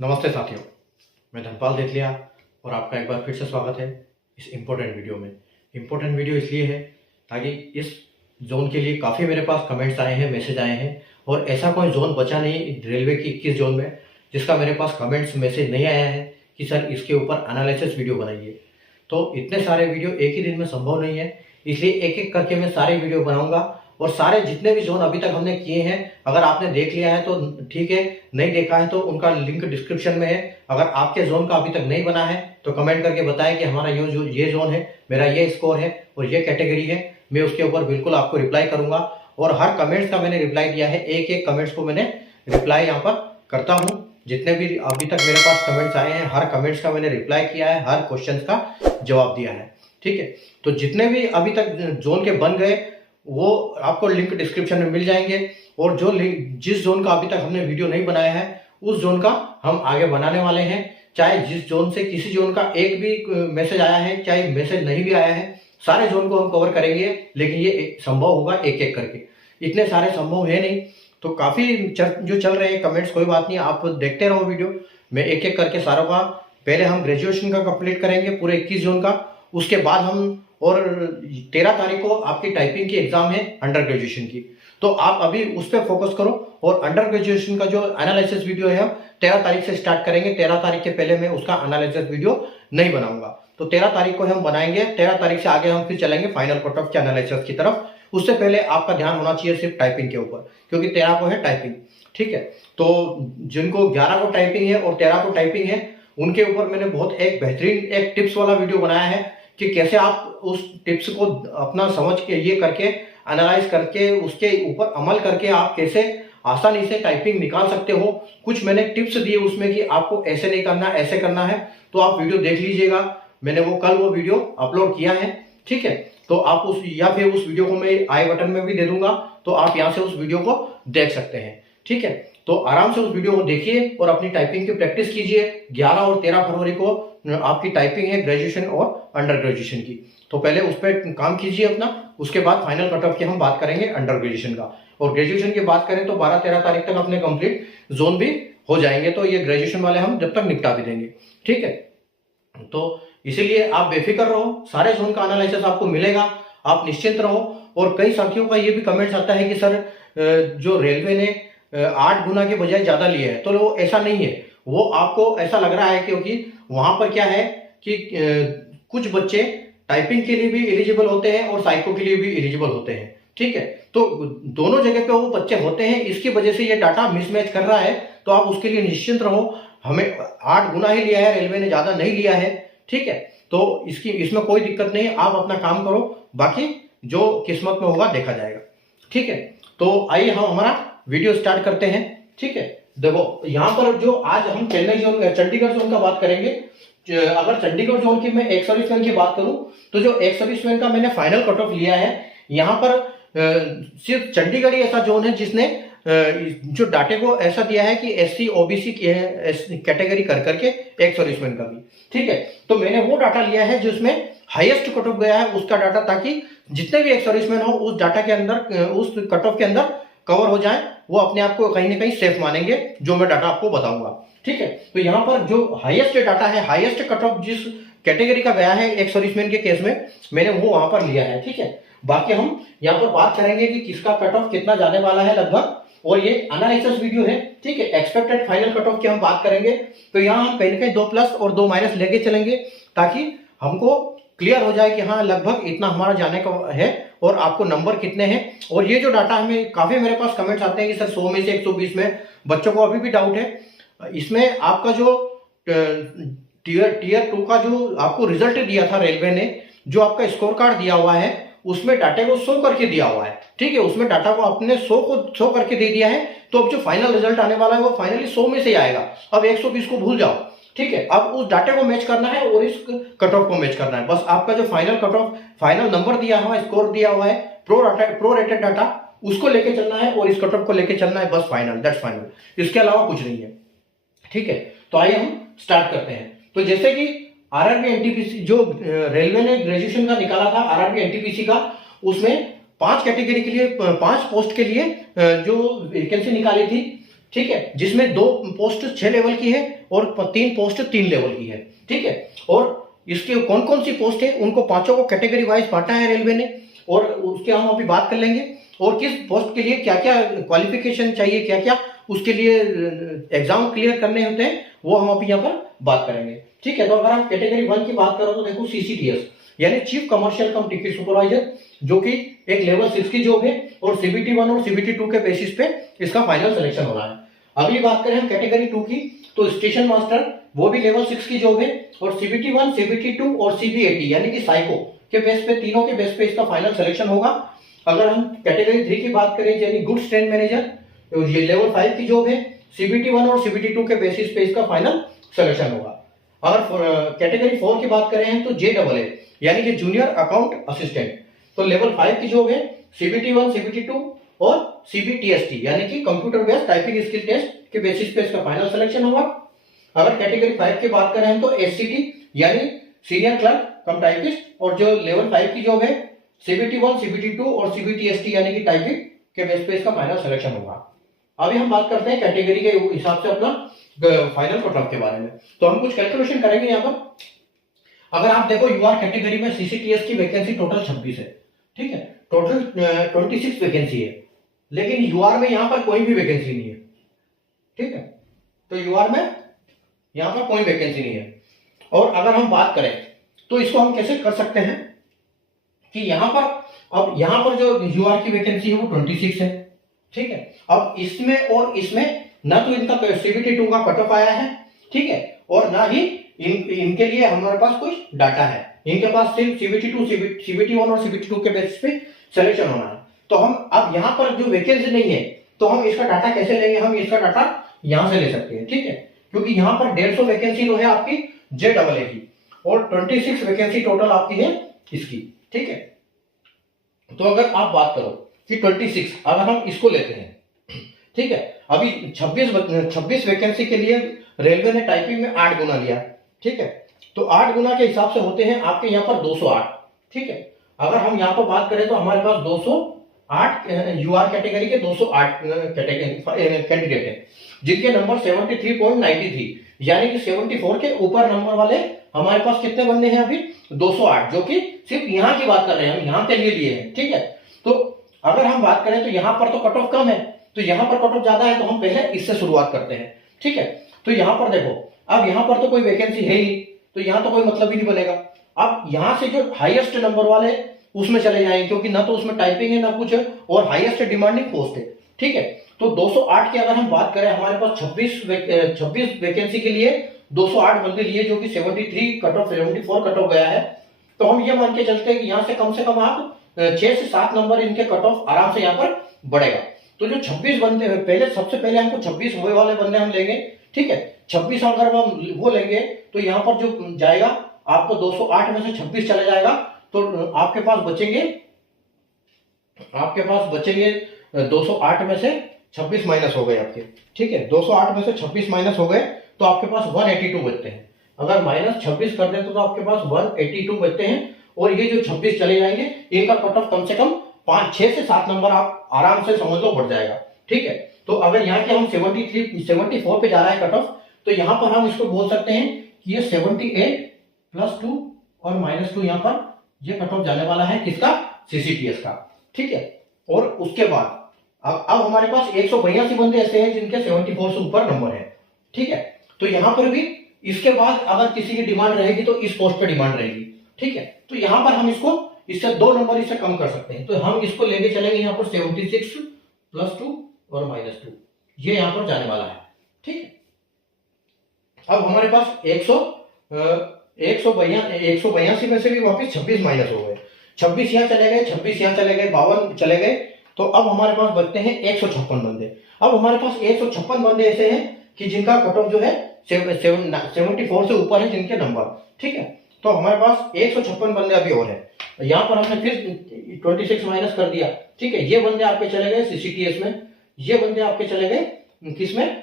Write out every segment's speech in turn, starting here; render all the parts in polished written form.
नमस्ते साथियों, मैं धनपाल देथलिया और आपका एक बार फिर से स्वागत है इस इम्पोर्टेंट वीडियो में। इम्पोर्टेंट वीडियो इसलिए है ताकि इस जोन के लिए काफ़ी मेरे पास कमेंट्स आए हैं, मैसेज आए हैं और ऐसा कोई जोन बचा नहीं रेलवे की 21 जोन में जिसका मेरे पास कमेंट्स मैसेज नहीं आया है कि सर इसके ऊपर एनालिसिस वीडियो बनाइए। तो इतने सारे वीडियो एक ही दिन में संभव नहीं है, इसलिए एक एक करके मैं सारे वीडियो बनाऊंगा और सारे जितने भी जोन अभी तक हमने किए हैं, अगर आपने देख लिया है तो ठीक है, नहीं देखा है तो उनका लिंक डिस्क्रिप्शन में है। अगर आपके जोन का अभी तक नहीं बना है तो कमेंट करके बताएं कि हमारा ये जोन है, मेरा ये स्कोर है और ये कैटेगरी है। मैं उसके ऊपर बिल्कुल आपको रिप्लाई करूंगा और हर कमेंट्स का मैंने रिप्लाई दिया है, एक एक कमेंट्स को मैंने रिप्लाई यहाँ पर करता हूँ। जितने भी अभी तक मेरे पास कमेंट्स आए हैं, हर कमेंट्स का मैंने रिप्लाई किया है, हर क्वेश्चन का जवाब दिया है। ठीक है, तो जितने भी अभी तक जोन के बन गए वो आपको लिंक डिस्क्रिप्शन में मिल जाएंगे और जो जिस जोन का अभी तक हमने वीडियो नहीं बनाया है उस जोन का हम आगे बनाने वाले हैं। चाहे जिस जोन से किसी जोन का एक भी मैसेज आया है, चाहे मैसेज नहीं भी आया है, सारे जोन को हम कवर करेंगे, लेकिन ये संभव होगा एक एक करके, इतने सारे संभव है नहीं। तो काफी जो चल रहे हैं कमेंट्स, कोई बात नहीं, आप देखते रहो वीडियो, मैं एक एक करके सारों का। पहले हम ग्रेजुएशन का कंप्लीट करेंगे पूरे 21 जोन का, उसके बाद हम, और 13 तारीख को आपकी टाइपिंग की एग्जाम है अंडर ग्रेजुएशन की, तो आप अभी उस पर फोकस करो। और अंडर ग्रेजुएशन का जो एनालिसिस वीडियो है हम 13 तारीख से स्टार्ट करेंगे। 13 तारीख के पहले मैं उसका एनालिसिस वीडियो नहीं बनाऊंगा, तो 13 तारीख को हम बनाएंगे। 13 तारीख से आगे हम फिर चलेंगे फाइनल कट ऑफ के एनालिसिस की तरफ। उससे पहले आपका ध्यान होना चाहिए सिर्फ टाइपिंग के ऊपर, क्योंकि 13 को है टाइपिंग। ठीक है, तो जिनको 11 को टाइपिंग है और 13 को टाइपिंग है, उनके ऊपर मैंने बहुत एक बेहतरीन एक टिप्स वाला वीडियो बनाया है कि कैसे आप उस टिप्स को अपना समझ के ये करके एनालाइज करके उसके ऊपर अमल करके आप कैसे आसानी से टाइपिंग निकाल सकते हो। कुछ मैंने टिप्स दिए उसमें कि आपको ऐसे नहीं करना, ऐसे करना है, तो आप वीडियो देख लीजिएगा। मैंने वो वीडियो अपलोड किया है। ठीक है, तो आप उस, या फिर उस वीडियो को मैं आई बटन में भी दे दूंगा, तो आप यहाँ से उस वीडियो को देख सकते हैं। ठीक है, तो आराम से उस वीडियो को देखिए और अपनी टाइपिंग की प्रैक्टिस कीजिए। 11 और 13 फरवरी को आपकी टाइपिंग है ग्रेजुएशन और अंडर ग्रेजुएशन की, तो पहले उस पर काम कीजिए अपना। उसके बाद फाइनल कट ऑफ की हम बात करेंगे अंडर ग्रेजुएशन का, और ग्रेजुएशन की बात करें तो 12-13 तारीख तक अपने कंप्लीट जोन भी हो जाएंगे, तो ये ग्रेजुएशन वाले हम जब तक निपटा भी देंगे। ठीक है, तो इसीलिए आप बेफिक्र रहो, सारे जोन का एनालिसिस आपको मिलेगा, आप निश्चिंत रहो। और कई साथियों का ये भी कमेंट्स आता है कि सर जो रेलवे ने 8 गुना के बजाय ज्यादा लिया है, तो वो ऐसा नहीं है, वो आपको ऐसा लग रहा है क्योंकि वहां पर क्या है कि कुछ बच्चे टाइपिंग के लिए भी एलिजिबल होते हैं और साइको के लिए भी एलिजिबल होते हैं। ठीक है, तो दोनों जगह पे वो बच्चे होते हैं, इसकी वजह से ये डाटा मिसमैच कर रहा है, तो आप उसके लिए निश्चिंत रहो। हमें 8 गुना ही लिया है, रेलवे ने ज्यादा नहीं लिया है। ठीक है, तो इसमें कोई दिक्कत नहीं है, आप अपना काम करो, बाकी जो किस्मत में होगा देखा जाएगा। ठीक है, तो आइए हम हमारा वीडियो स्टार्ट करते हैं। ठीक है, देखो यहाँ पर जो आज हम चंडीगढ़ जोन का बात करेंगे। अगर चंडीगढ़ जोन की मैं एक्स सर्विसमैन की बात करूं, तो जो एक्स सर्विसमैन का मैंने फाइनल कट ऑफ लिया है, यहाँ पर सिर्फ चंडीगढ़ ही ऐसा जोन है जिसने जो डाटे को ऐसा दिया है कि SC OBC कैटेगरी कर करके एक्स सर्विसमैन का भी। ठीक है, तो मैंने वो डाटा लिया है जिसमें हाईएस्ट कट ऑफ गया है उसका डाटा, ताकि जितने भी एक्स सर्विसमैन हो उस डाटा के अंदर, उस कट ऑफ के अंदर कवर हो जाए, वो अपने आप को कहीं ना कहीं सेफ मानेंगे जो मैं डाटा आपको बताऊंगा। ठीक है, तो यहाँ पर जो हाईएस्ट डाटा है, हाईएस्ट कट ऑफ जिस कैटेगरी का गया है एक्स सर्विसमैन के केस में, मैंने वो वहां पर लिया है। ठीक है, बाकी हम यहाँ पर बात करेंगे कि किसका कट ऑफ कितना जाने वाला है लगभग, और ये एनालिसिस वीडियो है। ठीक है, एक्सपेक्टेड फाइनल कट ऑफ की हम बात करेंगे, तो यहाँ हम कहीं ना कहीं 2 प्लस और 2 माइनस लेके चलेंगे, ताकि हमको क्लियर हो जाए कि हाँ लगभग इतना हमारा जाने का है और आपको नंबर कितने हैं। और ये जो डाटा हमें काफी मेरे पास कमेंट्स आते हैं कि सर 100 में से 120 में, बच्चों को अभी भी डाउट है इसमें। आपका जो टीयर 2 का जो आपको रिजल्ट दिया था रेलवे ने, जो आपका स्कोर कार्ड दिया हुआ है, उसमें डाटे को 100 करके दिया हुआ है। ठीक है, उसमें डाटा को आपने 100 करके दे दिया है, तो अब जो फाइनल रिजल्ट आने वाला है वो फाइनली 100 में से आएगा। अब 120 को भूल जाओ। ठीक है, अब उस डाटे को मैच करना है और इस कट ऑफ को मैच करना है, बस आपका जो final cut off, final number दिया हुआ है, स्कोर दिया हुआ है, प्रो रेटेड डाटा, उसको लेके चलना है और इस कट ऑफ को लेके चलना है, बस फाइनल, दैट्स फाइनल, इसके अलावा कुछ नहीं है। ठीक है, तो आइए हम स्टार्ट करते हैं। तो जैसे कि आरआरबी एनटीपीसी जो रेलवे ने ग्रेजुएशन का निकाला था, आरआरबी एनटीपीसी का, उसमें 5 कैटेगरी के लिए, 5 पोस्ट के लिए जो वैकेंसी निकाली थी, ठीक है, जिसमें 2 पोस्ट 6 लेवल की है और 3 पोस्ट 3 लेवल की है। ठीक है, और इसके कौन कौन सी पोस्ट है उनको पांचों को कैटेगरी वाइज बांटा है रेलवे ने, और उसके हम अभी बात कर लेंगे। और किस पोस्ट के लिए क्या क्या क्वालिफिकेशन चाहिए, क्या क्या उसके लिए एग्जाम क्लियर करने होते हैं, वो हम अभी यहाँ पर बात करेंगे। ठीक है, तो अगर हम कैटेगरी 1 की बात करो तो देखो CCTS यानी चीफ कमर्शियल कम टिकट सुपरवाइजर, जो कि एक लेवल 6 की जॉब है और CBT 1 और CBT 2 के बेसिस पे इसका फाइनल सिलेक्शन होना है। अगली बात करें हम कैटेगरी 2 की, तो स्टेशन मास्टर वो भी लेवल 6 की जॉब है और CBT 1, CBT 2 और CBAT यानी कि साइको के बेस पे, तीनों के बेस पे इसका फाइनल सिलेक्शन होगा। अगर हम कैटेगरी 3 की बात करें यानी गुड्स ट्रेन मैनेजर, तो ये लेवल 5 की जॉब है, CBT 1 और CBT 2 के बेसिस पे इसका फाइनल सिलेक्शन होगा। अगर कैटेगरी 4 की बात करें तो JAA यानी कि जूनियर अकाउंट असिस्टेंट, तो लेवल 5 की जॉब है, CBT 1, CBT 2 और CBTST यानी कि computer based typing skill test के बेसिस पे इसका फाइनल सिलेक्शन होगा। अगर कैटेगरी 5 की बात करें तो SCT यानी सीनियर क्लर्क कम टाइपिस्ट, और जो लेवल 5 की जॉब है CBT 1, CBT 2 और CBTST यानी कि टाइपिंग के बेस पे इसका फाइनल सिलेक्शन होगा। अभी हम बात करते हैं कैटेगरी के हिसाब से अपना फाइनल कट ऑफ के बारे में। तो हम कुछ कैलकुलेशन करेंगे यहाँ पर। अगर आप देखो UR कैटेगरी में CCTS की वैकेंसी टोटल 26 है। ठीक है, टोटल 26 वैकेंसी है, लेकिन UR में यहाँ पर कोई भी वैकेंसी नहीं है। ठीक है, तो UR में यहाँ पर कोई वैकेंसी नहीं है। और अगर हम बात करें तो इसको हम कैसे कर सकते हैं कि यहाँ पर, अब यहाँ पर जो UR की वैकेंसी है वो 26 है। ठीक है, अब इसमें और इसमें ना तो इनका CBT 2 का कट ऑफ आया है, ठीक है, और ना ही इनके लिए हमारे पास कुछ डाटा है। इनके पास सिर्फ CBT 2, CBT 1 और CBT 2 के बेसिस पे सिलेक्शन होना है। तो हम अब यहाँ पर जो वैकेंसी नहीं है तो हम इसका डाटा कैसे लेंगे, हम इसका डाटा यहाँ से ले सकते हैं। ठीक है, क्योंकि यहाँ पर 150 वैकेंसी जो है आपकी JAA की और 26 वैकेंसी टोटल आपकी है इसकी। ठीक है, तो अगर आप बात करो कि 26 अगर हम इसको लेते हैं, ठीक है, अभी 26 वैकेंसी के लिए रेलवे ने टाइपिंग में 8 गुना लिया। ठीक है, तो 8 गुना के हिसाब से होते हैं आपके यहाँ पर 208। ठीक है, अगर हम यहाँ पर बात करें तो हमारे पास 208 UR कैटेगरी के 208 कैंडिडेट है, जिनके नंबर 73.93 यानी कि 74 के ऊपर नंबर वाले हमारे पास कितने बंदे हैं अभी 208, जो कि सिर्फ यहाँ की बात कर रहे हैं, हम यहाँ के लिए लिए हैं। ठीक है, तो अगर हम बात करें तो यहाँ पर तो कट ऑफ कम है, तो यहाँ पर कट ऑफ ज्यादा है, तो हम पहले इससे शुरुआत करते हैं। ठीक है, तो यहाँ पर देखो, अब यहाँ पर तो कोई वैकेंसी है ही, तो यहाँ तो कोई मतलब ही नहीं बनेगा। अब यहाँ से जो हाईएस्ट नंबर वाले उसमें चले जाएंगे, क्योंकि ना तो उसमें टाइपिंग है ना कुछ है, और हाईएस्ट डिमांडिंग पोस्ट है। ठीक है, तो 208 की अगर हम बात करें, हमारे पास 26 वैकेंसी के लिए 208 बंदे लिए, जो कि 73 कट ऑफ 74 कट ऑफ गया है। तो हम ये मान के चलते हैं कि यहाँ से कम आप 6 से 7 नंबर इनके कट ऑफ आराम से यहाँ पर बढ़ेगा। तो जो 26 बंदे पहले, सबसे पहले हमको 26 हुए वाले बंदे हम लेंगे। ठीक है, 26 अगर हम वो लेंगे तो यहाँ पर जो जाएगा आपको 208 में से 26 चले जाएगा, तो आपके पास बचेंगे 208 में से 26 माइनस हो गए आपके। ठीक है, 208 में से 26 माइनस हो गए तो आपके पास 182 बचते हैं। अगर माइनस 26 कर देते तो आपके पास 182 बचते हैं, और ये जो 26 चले जाएंगे इनका कट ऑफ कम से कम 6 से 7 नंबर आप आराम से समझ लो बढ़ जाएगा। ठीक है, तो अगर यहाँ के हम 74 पे जा रहा है कट ऑफ, तो यहाँ पर हम इसको बोल सकते हैं कि ये 78 + 2 और -2 यहाँ पर ये कट ऑफ जाने वाला है किसका, CCTS का। ठीक है, और उसके बाद अब हमारे पास 182 बंदे ऐसे हैं जिनके 74 से ऊपर नंबर है। ठीक है, तो यहाँ पर भी इसके बाद अगर किसी की डिमांड रहेगी तो इस पोस्ट पे डिमांड रहेगी। ठीक है, तो यहाँ पर हम इसको इससे 2 नंबर इससे कम कर सकते हैं, तो हम इसको लेके चलेंगे यहाँ पर 76 + 2 और -2 ये यहाँ पर जाने वाला है। ठीक है, अब हमारे पास 182 में से भी वापिस 26 माइनस हो गए, 26 यहाँ चले गए, 26 यहाँ चले गए, 52 चले गए, तो अब हमारे पास बचते हैं 156 बंदे। अब हमारे पास 156 बंदे ऐसे हैं कि जिनका कट ऑफ जो है 74 से ऊपर है जिनके नंबर। ठीक है, तो हमारे पास 156 बंदे अभी और है। यहाँ पर हमने फिर 26 माइनस कर दिया। ठीक है, ये बंदे आपके चले गए CCTS में, ये बंदे आपके चले गए किसमें,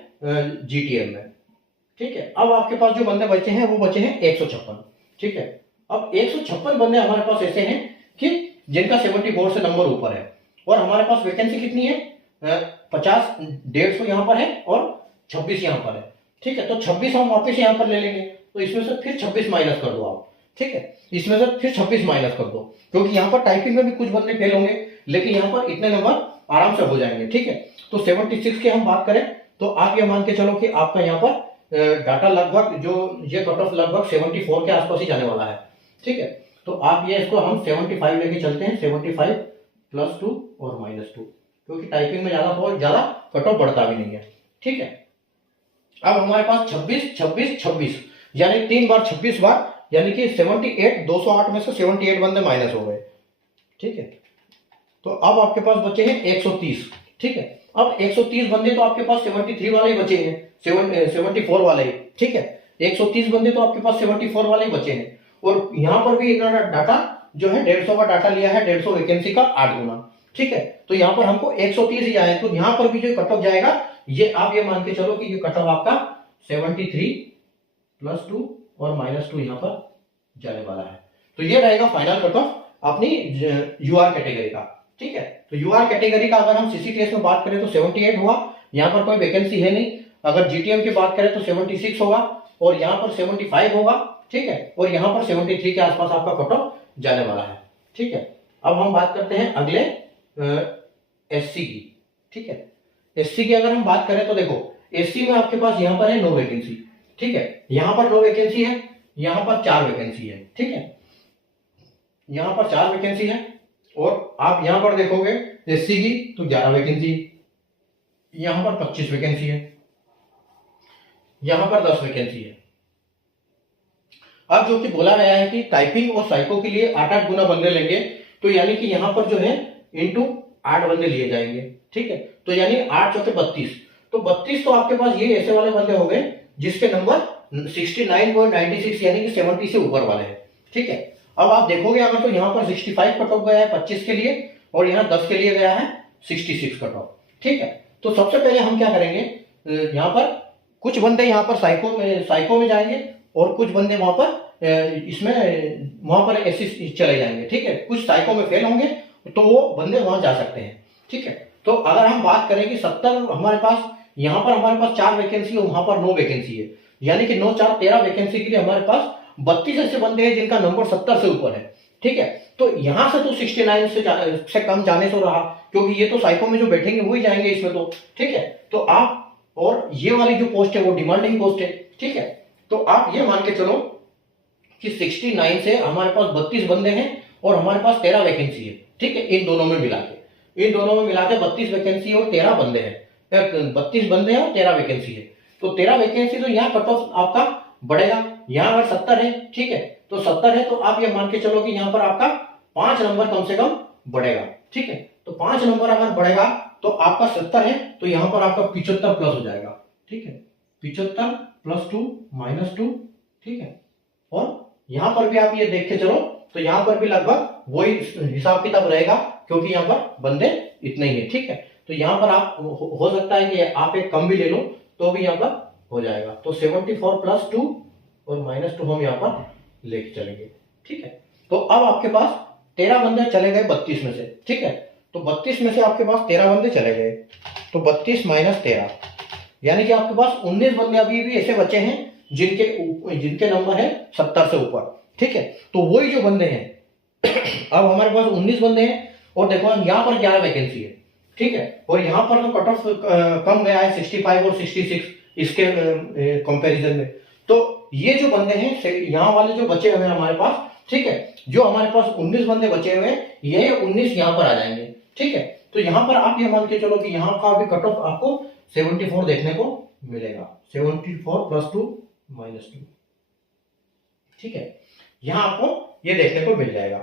GTM में। ठीक है, अब आपके पास जो बंदे बचे हैं वो बचे हैं 156। ठीक है, अब 156 बंदे हमारे पास ऐसे हैं कि जिनका 74 से नंबर ऊपर है, और हमारे पास वैकेंसी कितनी है, 50 150 यहाँ पर है और 26 यहाँ पर है, ठीक है। तो 26 हम वापस यहाँ पर ले लेंगे, तो इसमें से फिर 26 माइनस कर दो आप, ठीक है। इसमें से फिर 26 माइनस कर दो, क्योंकि यहाँ पर टाइपिंग में भी कुछ बंदे फेल होंगे, लेकिन यहाँ पर इतने नंबर आराम से हो जाएंगे, ठीक है। तो 76 की हम बात करें तो आप ये मान के चलो कि आपका यहाँ पर डाटा लगभग जो ये कट ऑफ लगभग 74 के आसपास ही जाने वाला है, ठीक है। तो आप ये इसको हम 75 लेके चलते हैं, 75 +2 और -2, क्योंकि टाइपिंग में बहुत ज्यादा कट ऑफ बढ़ता भी नहीं है, ठीक है। अब हमारे पास 26 26 26 यानी 3 बार 26 बार, यानी कि 78, 208 में से 78 बंदे माइनस हो गए, ठीक है। तो अब आपके पास बचे हैं 130, ठीक है। अब 130 बंदे तो आपके पास 73 वाले ही बचे हैं, 74 वाले ही, ठीक है। 130 बंदे तो आपके पास 74 वाले ही बचे हैं, और यहां पर भी इन्होंने डाटा जो है 150 का डाटा लिया है, 150 वैकेंसी का 8 गुना, ठीक है। तो यहाँ पर हमको 130 ही आए, तो यहाँ पर भी जो कट ऑफ जाएगा, ये आप ये मान के चलो कि ये कट ऑफ आपका 73 +2 और -2 यहाँ पर जाने वाला है। तो ये रहेगा फाइनल कट ऑफ अपनी यूआर कैटेगरी का, ठीक है। तो यूआर कैटेगरी का अगर हम सीसीटीएस में बात करें तो 78 हुआ, यहाँ पर कोई वैकेंसी है नहीं। अगर जीटीएम की बात करें तो 76 होगा, और यहाँ पर 75 होगा, ठीक है। और यहाँ पर 73 के आसपास आपका कट ऑफ जाने वाला है, ठीक है। अब हम बात करते हैं अगले एससी की, ठीक है। एससी की अगर हम बात करें तो देखो एससी में आपके पास यहाँ पर है 9 वैकेंसी, ठीक है। यहाँ पर 9 वैकेंसी है, यहाँ पर 4 वैकेंसी है, ठीक है। यहाँ पर 4 वैकेंसी है, और आप यहाँ पर देखोगे एससी की तो 11 वैकेंसी, यहाँ पर 25 वैकेंसी है, यहाँ पर 10 वैकेंसी है। अब जो कि बोला गया है कि टाइपिंग और साइको के लिए 8-8 गुना बंदे लेंगे, तो यानी कि यहाँ पर जो है इंटू 8 बंदे लिए जाएंगे, ठीक है। तो यानी 8 चौके 32, तो 32 तो आपके पास ये ऐसे वाले बंदे हो गए जिसके नंबर 69.96 यानी कि 70 से ऊपर वाले हैं, ठीक है। अब आप देखोगे अगर तो यहाँ पर 65 कट ऑफ गया है 25 के लिए, और यहाँ 10 के लिए गया है 66 कट ऑफ, ठीक है। तो सबसे पहले हम क्या करेंगे, यहाँ पर कुछ बंदे यहाँ पर साइको में जाएंगे, और कुछ बंदे वहां पर इसमें वहां पर एससी चले जाएंगे, ठीक है। कुछ साइको में फेल होंगे तो वो बंदे वहां जा सकते हैं, ठीक है। तो अगर हम बात करें कि 70 हमारे पास, यहाँ पर हमारे पास 4 वैकेंसी और वहां पर 9 वैकेंसी है, यानी कि 9 4 13 वैकेंसी के लिए हमारे पास 32 ऐसे बंदे हैं जिनका नंबर 70 से ऊपर है, ठीक है। तो यहां से तो 69 से कम जाने से रहा, क्योंकि ये तो साइको में जो बैठेंगे वही जाएंगे इसमें तो, ठीक है। तो आप, और ये वाली जो पोस्ट है वो डिमांडिंग पोस्ट है, ठीक है। तो आप ये मान के चलो कि 69 से हमारे पास 32 बंदे हैं और हमारे पास 13 वैकेंसी है, ठीक है। इन दोनों में मिला के 32 वैकेंसी और 13 बंदे हैं, 32 बंदे हैं और 13 वैकेंसी है। तो 13 वैकेंसी, तो यहाँ कट ऑफ आपका बढ़ेगा। यहाँ अगर 70 है, ठीक है, तो 70 है, तो आप ये मान के चलो कि यहाँ पर आपका 5 नंबर कम से कम बढ़ेगा, ठीक है। तो 5 नंबर अगर बढ़ेगा तो आपका 70 है, तो यहाँ पर आपका 75 प्लस हो जाएगा, ठीक है। 75 +2 -2, ठीक है। और यहां पर भी आप ये देख के चलो तो यहां पर भी लगभग वही हिसाब किताब रहेगा, क्योंकि यहां पर बंदे इतने ही है, ठीक है। तो यहां पर आप हो सकता है कि आप एक कम भी ले लो तो भी यहां पर हो जाएगा। तो 74 +2 और -2 हम यहां पर लेके चलेंगे, ठीक है। तो अब आपके पास 13 बंदे चले गए 32 में से, ठीक है। तो 32 में से आपके पास 13 बंदे चले गए, तो 32 - 13 यानी कि आपके पास 19 बंदे अभी भी ऐसे बचे हैं जिनके नंबर है 70 से ऊपर, ठीक है। तो वही जो बंदे हैं अब हमारे पास 19 बंदे हैं, और देखो यहाँ पर 11 वैकेंसी है, ठीक है। और यहाँ पर तो कट ऑफ कम गया है 65 और 66 इसके कंपैरिजन में। तो ये जो बंदे हैं यहाँ वाले जो बचे हुए हैं हमारे पास, ठीक है, जो हमारे पास 19 बंदे बचे हुए हैं, ये 19 यहाँ पर आ जाएंगे, ठीक है। तो यहाँ पर आप ये मान के चलो कि यहाँ का भी कट ऑफ आपको 74 देखने को मिलेगा, 74 +2 -2, ठीक है। यहां आपको ये देखने को मिल जाएगा,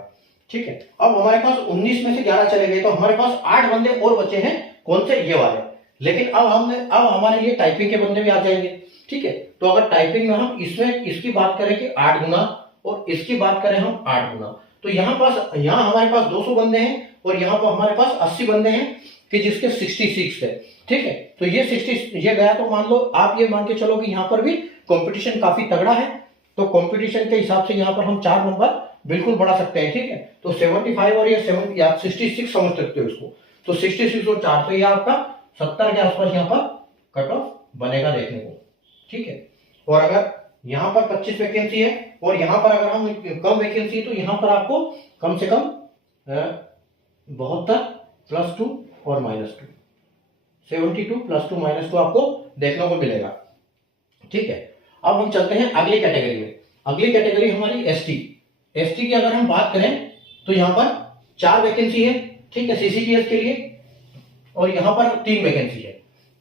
ठीक है। अब हमारे पास 19 में से 11 चले गए, तो हमारे पास 8 बंदे और बचे हैं, कौन से, ये वाले। लेकिन अब हमारे लिए टाइपिंग के बंदे भी आ जाएंगे, ठीक है। तो अगर टाइपिंग में हम इसकी बात करें कि 8 गुना, और इसकी बात करें हम 8 गुना, तो यहाँ हमारे पास 200 बंदे हैं, और यहाँ पर हमारे पास 80 बंदे हैं कि जिसके 66 है, ठीक है। तो ये 60 ये गया, तो मान लो आप ये मान के चलो कि यहाँ पर भी कंपटीशन काफी तगड़ा है। तो कंपटीशन के हिसाब से यहाँ पर हम 4 नंबर बिल्कुल बढ़ा सकते हैं, ठीक है। तो 75 और ये 7 या 66 समझ सकते हो इसको, तो 66 और 4, तो ये आपका 70 के आसपास यहाँ पर कट ऑफ बनेगा देखने को, ठीक है। और अगर यहाँ पर 25 वैकेंसी है और यहाँ पर अगर हम कम वैकेंसी है तो यहाँ पर आपको कम से कम 72 +2 और -2, 72 +2 -2 आपको देखने को मिलेगा, ठीक है। अब हम चलते हैं अगली कैटेगरी में। अगली कैटेगरी हमारी एसटी। एसटी की अगर हम बात करें तो यहाँ पर 4 वैकेंसी है, ठीक है, सीसीपीएस के लिए, और यहाँ पर 3 वैकेंसी है,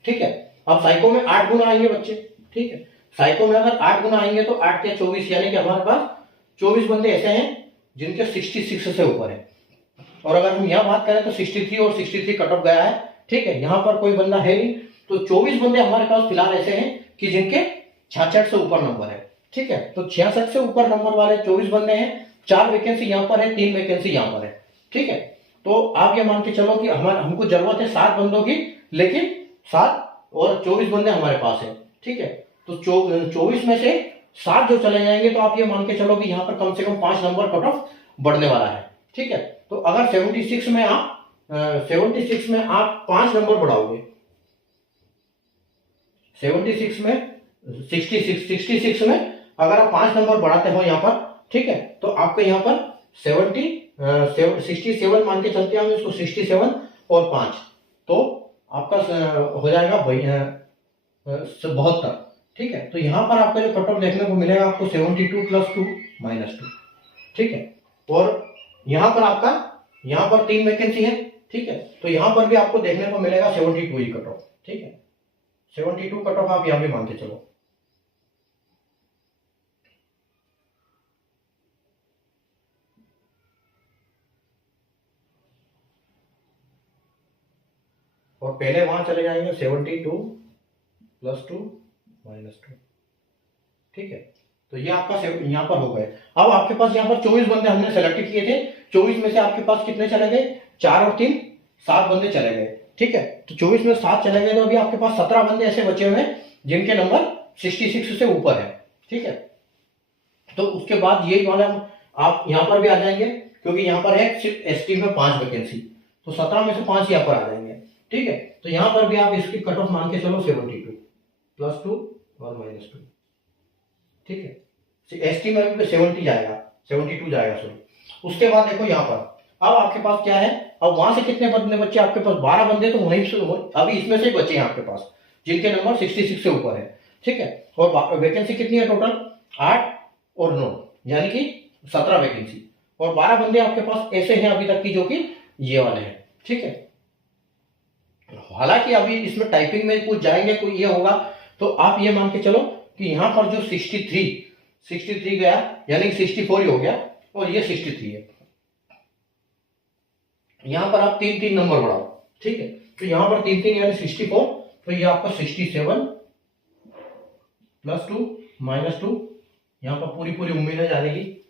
ठीक है। अब साइको में 8 गुना आएंगे बच्चे, ठीक है। साइको में अगर 8 गुना आएंगे तो 8 के 24, यानी कि हमारे पास 24 बंदे ऐसे हैं जिनके 66 से ऊपर है। और अगर हम यहाँ बात करें तो 63 और 63 कट ऑफ गया है, ठीक है। यहाँ पर कोई बंदा है नहीं, तो 24 बंदे हमारे पास फिलहाल ऐसे हैं कि जिनके 66 से ऊपर नंबर है, ठीक है। तो 66 से ऊपर नंबर वाले 24 बंदे हैं, 4 वैकेंसी यहाँ पर है, 3 वैकेंसी यहाँ पर है, ठीक है। तो आप ये मान के चलो कि हमको जरूरत है 7 बंदों की, लेकिन 7 और 24 बंदे हमारे पास है, ठीक है। तो 24 में से 7 जो चले जाएंगे तो आप ये मान के चलो कि यहाँ पर कम से कम 5 नंबर कट ऑफ बढ़ने वाला है, ठीक है। तो अगर 76 में आप 5 नंबर बढ़ाओगे, 76 में अगर आप 5 नंबर बढ़ाते हो यहाँ पर, ठीक है, तो आपको यहाँ पर 67 मान के चलते हैं हम इसको, 67 और 5, तो आपका हो जाएगा 72, ठीक है। तो यहाँ पर आपका जो कट ऑफ देखने को मिलेगा आपको 72 +2 -2, ठीक है। और यहाँ पर आपका 3 वैकेंसी है, ठीक है, तो यहाँ पर भी आपको देखने को मिलेगा 72 ही कट ऑफ, ठीक है। 72 कट ऑफ आप यहाँ भी मान के चलो। और पहले वहां चले जाएंगे 72 +2 -2, ठीक है। तो ये आपका यहाँ पर हो गए। अब आपके पास यहाँ पर 24 बंदे हमने सेलेक्ट किए थे, 24 में से आपके पास कितने चले गए, 4 और 3 7 बंदे चले गए, ठीक है। तो 24 में 7 चले गए, तो अभी आपके पास 17 बंदे ऐसे बचे हुए हैं जिनके नंबर 66 से ऊपर है, ठीक है। तो उसके बाद यही वाला आप यहाँ पर भी आ जाएंगे, क्योंकि यहाँ पर है सिर्फ एसटी में 5 वैकेंसी, तो 17 में से 5 यहाँ पर आ जाएंगे, ठीक है। तो यहाँ पर भी आप इसकी कट ऑफ मान के चलो 72 +2 और -2, ठीक है। एसटी में भी 70 जाएगा, 72 जाएगा, सॉरी। उसके बाद देखो यहाँ पर अब आपके पास क्या है, अब वहां से कितने बंदे बच्चे आपके पास, 12 बंदे, तो वहीं से अभी इसमें से बचे हैं आपके पास जिनके नंबर 66 से ऊपर है, ठीक है। और वैकेंसी कितनी है टोटल, 8 और 9, यानी कि 17 वैकेंसी, और 12 बंदे आपके पास ऐसे हैं अभी तक की जो कि ये वाले हैं, ठीक है। हालांकि अभी इसमें टाइपिंग में कुछ जाएंगे, कोई ये होगा, तो आप ये मान के चलो कि यहाँ पर जो 63 गया, यानी कि 64 ही हो गया, और ये 63 है। यहाँ पर आप 3 नंबर बढ़ाओ, ठीक है। तो यहाँ पर 3 यानी 64, तो ये आपका 67 +2 -2, यहाँ पर पूरी उम्मीद है जाने की,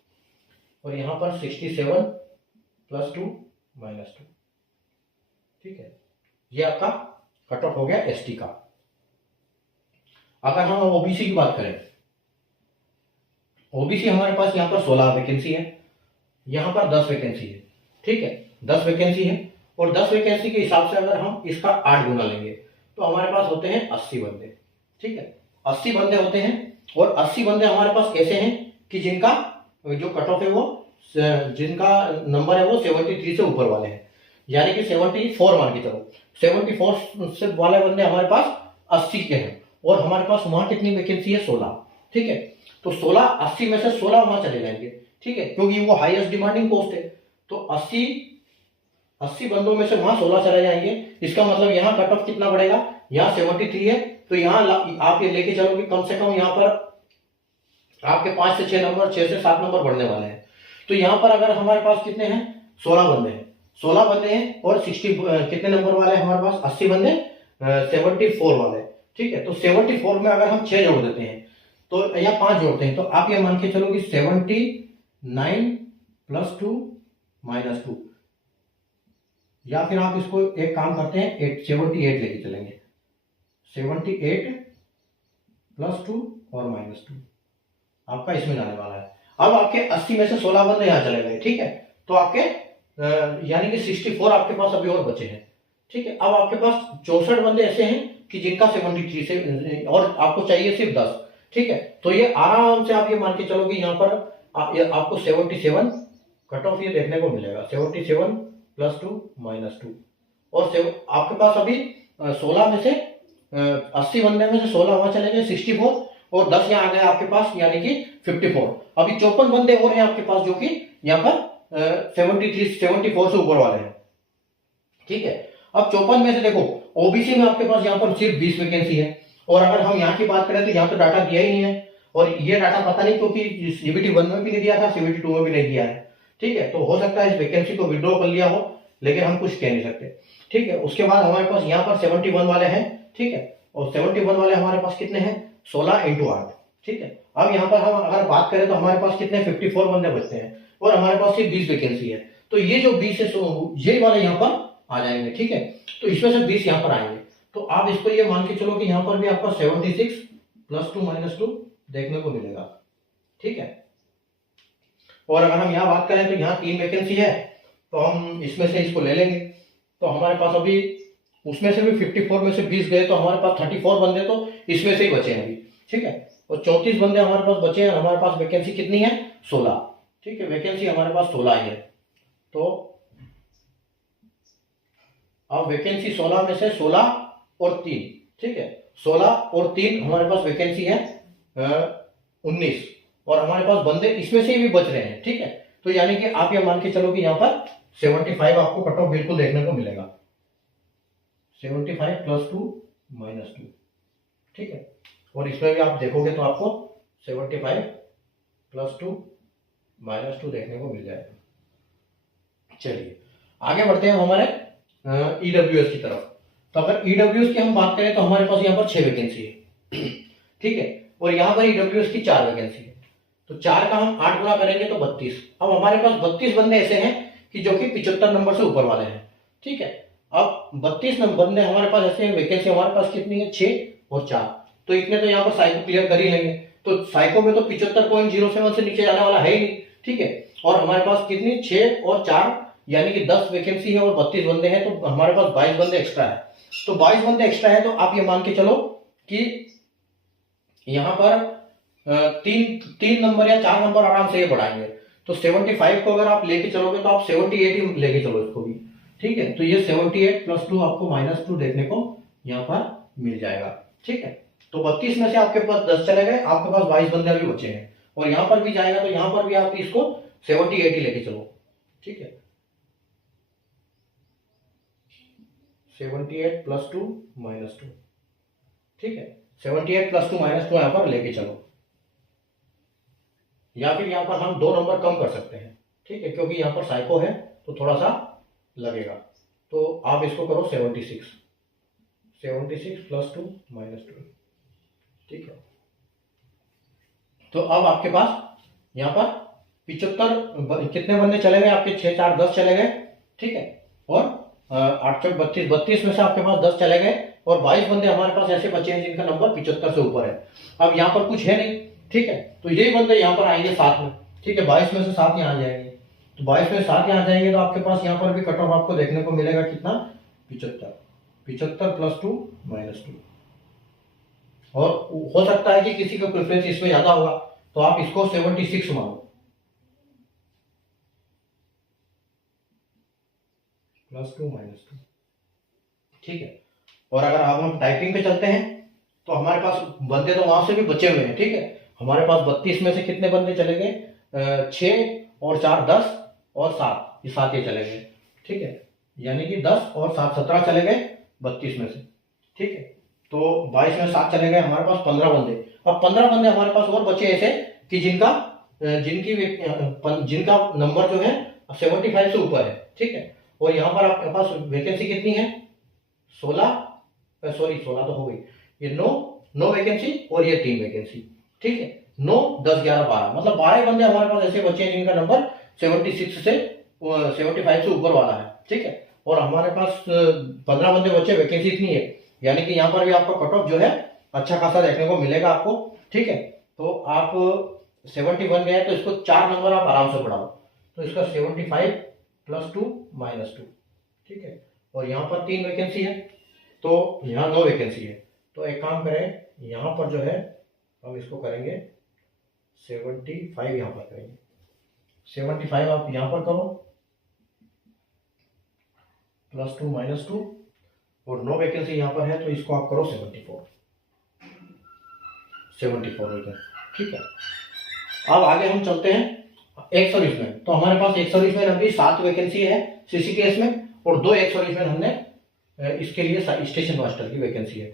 और यहाँ पर 67 +2 -2, ठीक है। ये आपका कट ऑफ हो गया एसटी का। अगर हम ओबीसी की बात करें, ओबीसी हमारे पास यहाँ पर 16 वैकेंसी है, यहाँ पर 10 वैकेंसी है, ठीक है, 10 वैकेंसी है, और 10 वैकेंसी के हिसाब से अगर हम इसका 8 गुना लेंगे तो हमारे पास होते हैं 80 बंदे, ठीक है, 80 बंदे होते हैं। और 80 बंदे हमारे पास कैसे हैं कि जिनका जो कट ऑफ है वो, जिनका नंबर है वो 73 से ऊपर वाले हैं, यानी कि 74 मान के चलो, 74 से वाले बंदे हमारे पास 80 के हैं, और हमारे पास वहां कितनी वैकेंसी है, 16, ठीक है। तो 16, 80 में से 16 वहां चले जाएंगे, ठीक है, क्योंकि वो हाईएस्ट डिमांडिंग पोस्ट है। तो 80 बंदों में से वहां 16 चले जाएंगे। इसका मतलब यहाँ कट ऑफ कितना बढ़ेगा, यहाँ 73 है, तो यहाँ आप ये लेके चलो कि कम से कम यहाँ पर आपके 5 से 6 नंबर, 6 से 7 नंबर बढ़ने वाले हैं। तो यहाँ पर अगर हमारे पास कितने हैं, 16 बंदे हैं, 16 बंदे हैं, और 60 कितने नंबर वाले हैं हमारे पास, 80 बंदे, 74 वाले, ठीक है। तो 74 में अगर हम 6 जोड़ देते हैं तो, या 5 जोड़ते हैं, तो आप ये मान के चलो कि 79 +2 -2, या फिर आप इसको एक काम करते हैं 78 लेके चलेंगे, 78 +2 और -2 आपका इसमें जाने वाला है। अब आपके 80 में से 16 बंदे यहाँ चले गए, ठीक है, तो आपके यानी कि 64 आपके पास अभी और बचे हैं, ठीक है। अब आपके पास 64 बंदे ऐसे हैं कि जिनका 73 से और आपको चाहिए सिर्फ 10, ठीक है। तो ये आराम से आप ये मान के चलो कि यहाँ पर आपको 77 कट ऑफ ये देखने को मिलेगा, 77 प्लस 2 माइनस 2। और आपके पास अभी 16 में से 80 बनने में से 16 वहां चले गए 64 और 10 यहाँ आ गए आपके पास यानी कि 54। अभी 54 बंदे और हैं आपके पास जो कि यहाँ पर 74 से ऊपर वाले हैं, ठीक है। अब 54 में से देखो ओबीसी में आपके पास यहाँ पर सिर्फ 20 वैकेंसी है और अगर हम यहाँ की बात करें तो यहाँ तो डाटा दिया ही नहीं है और ये डाटा पता नहीं क्योंकि सीबीटी 1 में भी नहीं दिया था, सीबीटी 2 में भी नहीं दिया है, ठीक है। तो हो सकता है इस वैकेंसी को विड्रॉ कर लिया हो लेकिन हम कुछ कह नहीं सकते, ठीक है। उसके बाद हमारे पास यहाँ पर 71 वाले हैं, ठीक है। और 71 वाले हमारे पास कितने हैं 16 × 8, ठीक है। अब यहाँ पर हम अगर बात करें तो हमारे पास कितने 54 बंदे बचते हैं और हमारे पास सिर्फ 20 वैकेंसी है। तो ये जो 20 है ये वाले यहाँ पर आ जाएंगे, ठीक है। तो इसमें से 20 यहाँ पर आएंगे। तो आप इसको ये मान के चलो कि यहाँ पर भी आपका 76 प्लस 2 माइनस 2 देखने को मिलेगा, ठीक है। और अगर हम यहाँ बात करें तो यहाँ 3 वैकेंसी है तो हम इसमें से इसको ले लेंगे। तो हमारे पास अभी उसमें से भी 54 में से 20 गए तो हमारे पास 34 बंदे तो इसमें से ही बचे हैं अभी, ठीक है। और 34 बंदे हमारे पास बचे हैं। हमारे पास वैकेंसी कितनी है 16, ठीक है। वैकेंसी हमारे पास 16 ही है। तो अब वैकेंसी 16 में से 16 और 3, ठीक है, 16 और 3 हमारे पास वैकेंसी है 19 और हमारे पास बंदे इसमें से भी बच रहे हैं, ठीक है। तो यानी कि आप ये मान के चलो कि यहाँ पर 75 आपको कट ऑफ बिल्कुल देखने को मिलेगा, 75 प्लस 2 माइनस 2, ठीक है। और इसमें भी आप देखोगे तो आपको 75 प्लस 2 माइनस 2 देखने को मिल जाएगा। चलिए आगे बढ़ते हैं हमारे ईडब्ल्यूएस की तरफ। तो अगर ईडब्ल्यूएस की हम बात करें तो हमारे पास यहाँ पर 6 वैकेंसी है, ठीक है। और यहाँ पर ईडब्ल्यूएस की 4 वैकेंसी है। तो 4 का हम 8 गुना करेंगे तो 32। अब हमारे पास 32 बंदे ऐसे हैं कि जो कि 75 नंबर से ऊपर वाले हैं, ठीक है। अब 32 बंदे हमारे पास ऐसे हैं, वैकेंसी हमारे पास कितनी है 6 और 4। तो इतने तो यहाँ पर साइको क्लियर कर ही लेंगे। तो साइको में तो 75.07 से नीचे जाने वाला है ही नहीं, ठीक है। और हमारे पास कितनी 6 और 4 यानी कि 10 वैकेंसी है और 32 बंदे हैं तो हमारे पास 22 बंदे एक्स्ट्रा है। तो 22 बंदे एक्स्ट्रा है तो आप ये मान के चलो कि यहाँ पर 3 नंबर या 4 नंबर आराम से ये बढ़ाएंगे। तो 75 को अगर आप लेके चलोगे तो आप 78 ही लेके चलो इसको भी, ठीक है। तो ये 78 प्लस 2 आपको माइनस 2 देखने को यहाँ पर मिल जाएगा, ठीक है। तो 32 में से आपके पास 10 चले गए, आपके पास 22 बंदे अभी बचे हैं। और यहाँ पर भी जाएगा तो यहाँ पर भी आप इसको 78 ही लेके चलो, ठीक है। 78 प्लस 2 माइनस 2, ठीक है। 78 प्लस 2 माइनस 2 यहाँ पर लेके चलो, या फिर यहाँ पर हम 2 नंबर कम कर सकते हैं, ठीक है, क्योंकि यहाँ पर साइको है तो थोड़ा सा लगेगा। तो आप इसको करो 76 प्लस 2 माइनस 2, ठीक है। तो अब आपके पास यहाँ पर 75 कितने बंदे चले गए आपके 6 4 10 चले गए, ठीक है। और 8 चौक 32, 32 में से आपके पास 10 चले गए और 22 बंदे हमारे पास ऐसे बचे हैं जिनका नंबर 75 से ऊपर है। अब यहाँ पर कुछ है नहीं, ठीक है। तो ये बंदे यहाँ पर आएंगे 7 में, ठीक है। 22 में से 7 यहाँ आ जाएंगे। तो 22 में 7 यहाँ आ जाएंगे तो आपके पास यहाँ पर भी कट ऑफ आपको देखने को मिलेगा कितना 75 प्लस 2 माइनस 2। और हो सकता है कि किसी का प्रेफरेंस इसमें ज्यादा होगा तो आप इसको 76 मानो, प्लस 2 माइनस 2, ठीक है। और अगर अब हम टाइपिंग पे चलते हैं तो हमारे पास बंदे तो वहां से भी बचे हुए हैं, ठीक है। हमारे पास 32 में से कितने बंदे चले गए 6 और 4 10 और 7, ये 7 ये चले गए, ठीक है। यानी कि 10 और 7 17 चले गए 32 में से, ठीक है। तो 22 में 7 चले गए, हमारे पास 15 बंदे। अब 15 बंदे हमारे पास और बचे ऐसे कि जिनका नंबर जो है 75 से ऊपर है, ठीक है। और यहाँ पर आपके पास वैकेंसी कितनी है 16 तो हो गई, ये 9 वैकेंसी और ये 3 वैकेंसी, ठीक है। 9 10 11 12 मतलब 12 बंदे हमारे पास ऐसे बचे हैं जिनका नंबर 76 से 75 से ऊपर वाला है, ठीक है। और हमारे पास 15 बंदे बचे, वैकेंसी इतनी है, यानी कि यहाँ पर भी आपका कट ऑफ जो है अच्छा खासा देखने को मिलेगा आपको, ठीक है। तो आप 71 गए तो इसको 4 नंबर आप आराम से बढ़ाओ, तो इसका 75 प्लस 2 माइनस 2, ठीक है। और यहाँ पर 3 वैकेंसी है, तो यहाँ 9 वैकेंसी है। तो एक काम करें, यहाँ पर जो है हम इसको करेंगे 75, यहाँ पर करेंगे 75। आप यहाँ पर करो +2 -2 और 9 वैकेंसी यहाँ पर है, तो इसको आप करो 74 हो गया। ठीक है, अब आगे हम चलते हैं एक सर्विसमैन। तो हमारे पास एक सर्विसमैन अभी 7 वैकेंसी है सीसी केस में, और 2 एक सर्विसमैन हमने इसके लिए स्टेशन मास्टर की वैकेंसी है।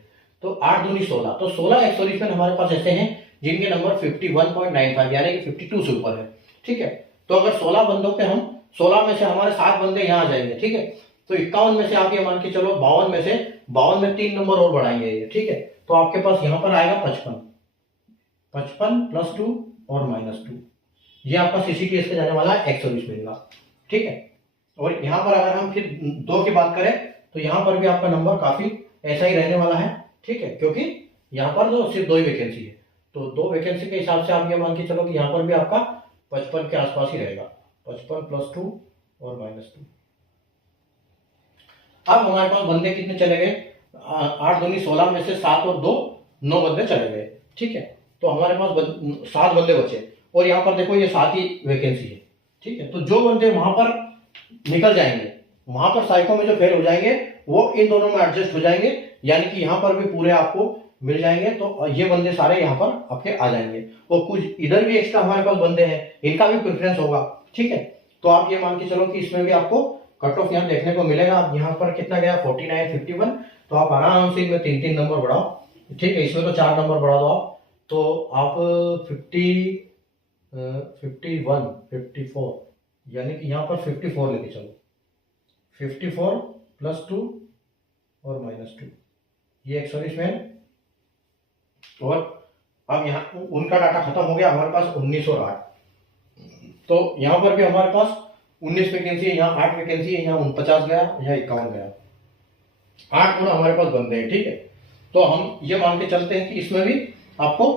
तो 8 दूनी 16, तो 16 एक सर्विसमैन हमारे पास ऐसे हैं जिनके नंबर 51.95 यानी कि 52 से ऊपर है। ठीक है, तो अगर 16 बंदों पे हम 16 में से हमारे 7 बंदे यहाँ आ जाएंगे। ठीक है, तो 51 में से आप ये मान के चलो 52 में से 52 में 3 नंबर और बढ़ाएंगे ये। ठीक है, तो आपके पास यहाँ पर आएगा 55 +2 और -2, ये आपका सीसीटीएस पे जाने वाला है 120 मिलेगा। ठीक है, और यहाँ पर अगर हम फिर 2 की बात करें तो यहाँ पर भी आपका नंबर काफी ऐसा ही रहने वाला है। ठीक है, क्योंकि यहाँ पर तो सिर्फ 2 ही वैकेंसी है, तो 2 वैकेंसी के हिसाब से आप ये मान के चलो कि यहाँ पर भी आपका 55 के आसपास ही रहेगा, 55 +2 और -2। अब हमारे पास बंदे कितने चले गए, 8 दूनी 16 में से 7 और 2 9 बंदे चले गए। ठीक है, तो हमारे पास 7 बंदे बचे, और यहाँ पर देखो ये 7 ही वैकेंसी है। ठीक है, तो जो बंदे वहां पर निकल जाएंगे, वहां पर साइको में जो फेल हो जाएंगे वो इन दोनों में एडजस्ट हो जाएंगे, यानी कि यहाँ पर भी पूरे आपको मिल जाएंगे। तो ये बंदे सारे यहाँ पर आपके आ जाएंगे, और कुछ इधर भी एक्स्ट्रा हमारे पास बंदे हैं, इनका भी प्रेफरेंस होगा। ठीक है, तो आप ये मान के चलो कि इसमें भी आपको कट ऑफ यहाँ देखने को मिलेगा। आप यहाँ पर कितना गया 49 51, तो आप आराम से इनमें 3-3 नंबर बढ़ाओ। ठीक है, इसमें तो 4 नंबर बढ़ा दो आप, तो आप 51 54 यानी कि यहाँ पर 54 लेके चलो, 54 +2 और -2, ये एक सर्विसमैन। और अब यहाँ उनका डाटा खत्म हो गया, हमारे पास 19 और 8, तो यहाँ पर भी हमारे पास 19 वैकेंसी है, यहाँ 8 वैकेंसी है, यहाँ 49 गया, यहाँ 51 गया, 8 गुना हमारे पास बंदे हैं। ठीक है, तो हम ये मान के चलते हैं कि इसमें भी आपको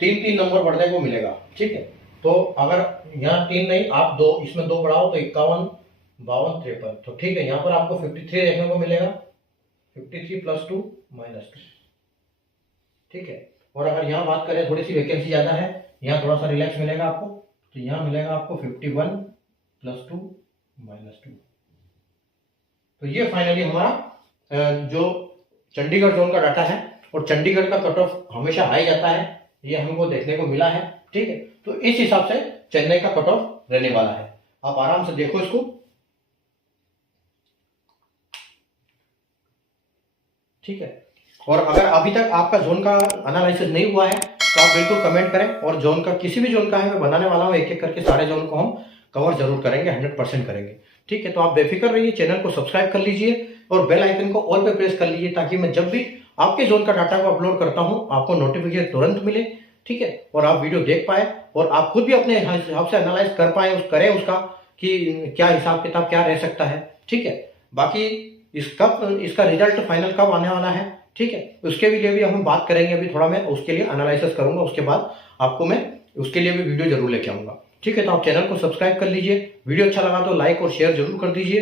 3-3 नंबर बढ़ने को मिलेगा। ठीक है, तो अगर यहाँ 3 नहीं, आप 2 इसमें 2 बढ़ाओ तो 51 52 53, तो ठीक है, यहाँ पर आपको 53 देखने को मिलेगा, 53 +2 -2। ठीक है, और अगर यहाँ बात करें थोड़ी सी वैकेंसी ज्यादा है, यहाँ थोड़ा सा रिलैक्स मिलेगा आपको, तो यहाँ मिलेगा आपको 51 +2 -2। तो ये फाइनली हमारा जो चंडीगढ़ जोन का डाटा है, और चंडीगढ़ का कट ऑफ हमेशा हाई जाता है, ये हमको देखने को मिला है। ठीक है, तो इस हिसाब से चेन्नई का कट ऑफ रहने वाला है, आप आराम से देखो इसको। ठीक है, और अगर अभी तक आपका जोन का एनालिसिस नहीं हुआ है तो आप बिल्कुल कमेंट करें, और जोन का किसी भी जोन का है मैं बनाने वाला हूँ, एक एक करके सारे जोन को हम कवर जरूर करेंगे, 100% करेंगे। ठीक है, तो आप बेफिक्र रहिए, चैनल को सब्सक्राइब कर लीजिए और बेल आइकन को ऑल पे प्रेस कर लीजिए, ताकि मैं जब भी आपके जोन का डाटा को अपलोड करता हूँ आपको नोटिफिकेशन तुरंत मिले। ठीक है, और आप वीडियो देख पाए और आप खुद भी अपने हिसाब से एनालाइज कर पाए, करें उसका कि क्या हिसाब किताब क्या रह सकता है। ठीक है, बाकी इसका रिजल्ट फाइनल कब आने वाला है, ठीक है, उसके लिए भी हम बात करेंगे। अभी थोड़ा मैं उसके लिए एनालिसिस करूंगा, उसके बाद आपको मैं उसके लिए भी वीडियो जरूर लेके आऊंगा। ठीक है, तो आप चैनल को सब्सक्राइब कर लीजिए, वीडियो अच्छा लगा तो लाइक और शेयर जरूर कर दीजिए,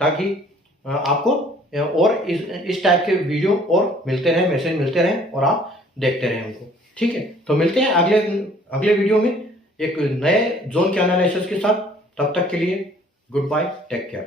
ताकि आपको और इस टाइप के वीडियो और मिलते रहे, मैसेज मिलते रहे और आप देखते रहें उनको। ठीक है, तो मिलते हैं अगले वीडियो में एक नए जोन के एनालिसिस के साथ। तब तक के लिए गुड बाय, टेक केयर।